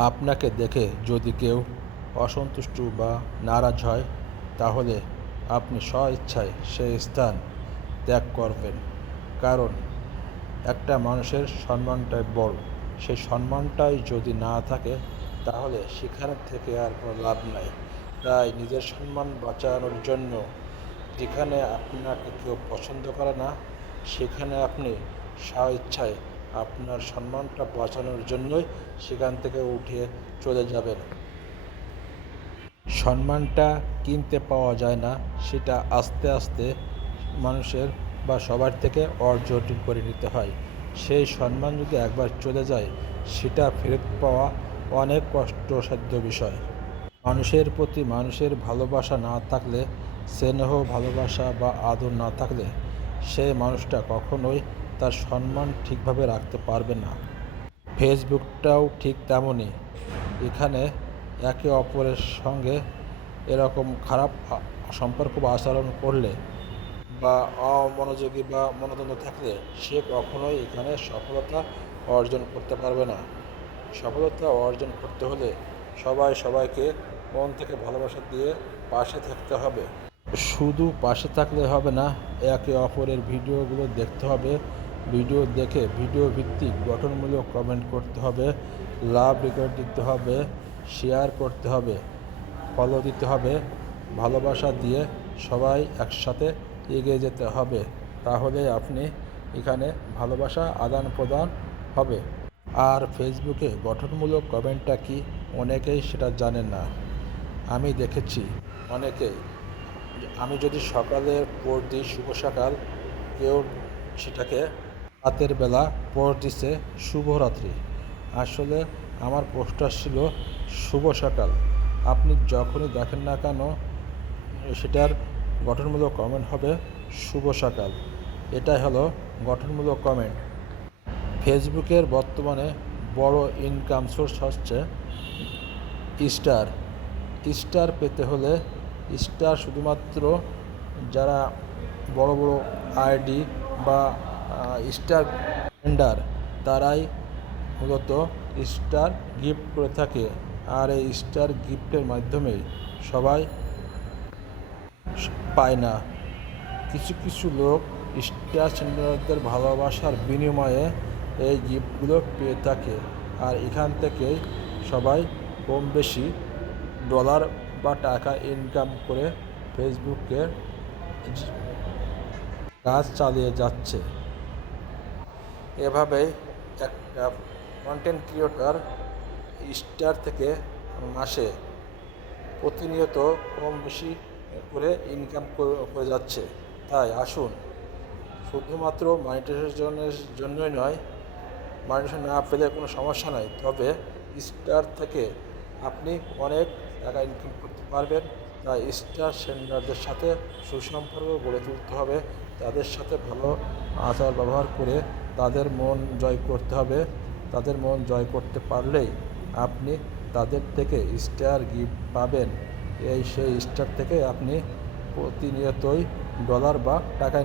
আপনাকে দেখে যদি কেউ অসন্তুষ্ট বা নারাজ হয়, তাহলে আপনি স্বইচ্ছায় সেই স্থান ত্যাগ করবেন। কারণ একটা মানুষের সম্মানটাই বড়। সেই সম্মানটাই যদি না থাকে, তাহলে সেখানে থেকে আর কোনো লাভ নাই। তাই নিজের সম্মান বাঁচানোর জন্য যেখানে আপনাকে কেউ পছন্দ করে না, সেখানে আপনি স্বইচ্ছায় আপনার সম্মানটা বাঁচানোর জন্যই সেখান থেকে উঠে চলে যাবেন। সম্মানটা কিনতে পাওয়া যায় না, সেটা আস্তে আস্তে মানুষের বা সবার থেকে অর্জন করে নিতে হয়। সেই সম্মান যদি একবার চলে যায়, সেটা ফেরত পাওয়া অনেক কষ্টসাধ্য বিষয়। মানুষের প্রতি মানুষের ভালোবাসা না থাকলে, স্নেহ, ভালোবাসা বা আদর না থাকলে সেই মানুষটা কখনোই তার সম্মান ঠিকভাবে রাখতে পারবে না। ফেসবুকটাও ঠিক তেমনই। এখানে একে অপরের সঙ্গে এরকম খারাপ সম্পর্ক বা আচরণ করলে বা অমনোযোগী বা মনোদ্বন্দ্ব থাকলে সে কখনোই এখানে সফলতা অর্জন করতে পারবে না। সফলতা অর্জন করতে হলে সবাই সবাইকে মন থেকে ভালোবাসা দিয়ে পাশে থাকতে হবে। শুধু পাশে থাকলে হবে না, একে অপরের ভিডিওগুলো দেখতে হবে। ভিডিও দেখে ভিডিও ভিত্তিক গঠনমূলক কমেন্ট করতে হবে, লাভ রেকর্ড দিতে হবে শেয়ার করতে হবে ফলো দিতে হবে, ভালোবাসা দিয়ে সবাই একসাথে এগিয়ে যেতে হবে, তাহলে আপনি এখানে ভালোবাসা আদান প্রদান হবে। আর ফেসবুকে গঠনমূলক কমেন্টটা কি অনেকেই সেটা জানেন না। আমি দেখেছি অনেকেই আমি যদি সকালে পোস্ট দিই শুভ সকাল, কেউ সেটাকে রাতের বেলা পোস্ট দিছে শুভরাত্রি। আসলে আমার পোস্টটা ছিল শুভ সকাল। আপনি যখনই দেখেন না কেন, সেটার গঠনমূলক কমেন্ট হবে শুভ সকাল। এটাই হলো গঠনমূলক কমেন্ট ফেসবুকের বর্তমানে বড় ইনকাম সোর্স হচ্ছে স্টার স্টার পেতে হলে স্টার শুধুমাত্র যারা বড় বড় আইডি বা স্টার ভেন্ডার, তারাই মূলত স্টার গিফট করে থাকে আর এই স্টার গিফটের মাধ্যমেই সবাই পায় না। কিছু কিছু লোক স্টার সেন্টারদের ভালোবাসার বিনিময়ে এই গিফটগুলো পেয়ে থাকে আর এখান থেকেই সবাই কম বেশি ডলার বা টাকা ইনকাম করে ফেসবুকের কাজ চালিয়ে যাচ্ছে। এভাবেই একটা কন্টেন্ট ক্রিয়েটর স্টার থেকে মাসে প্রতিনিয়ত কম বেশি করে ইনকাম করে যাচ্ছে। তাই আসুন, শুধুমাত্র মনিটাইজেশনের জন্যই নয় মনিটাইজেশন না পেলে কোনো সমস্যা নাই, তবে স্টার থেকে আপনি অনেক টাকা ইনকাম করতে পারবেন। তাই স্টার সেন্ডারদের সাথে সুসম্পর্ক গড়ে তুলতে হবে, তাদের সাথে ভালো আচার ব্যবহার করে তাদের মন জয় করতে হবে। তাদের মন জয় করতে পারলেই আপনি তাদের থেকে স্টার গিফট পাবেন। এই সেই স্টার থেকে আপনি প্রতিনিয়তই ডলার বা টাকা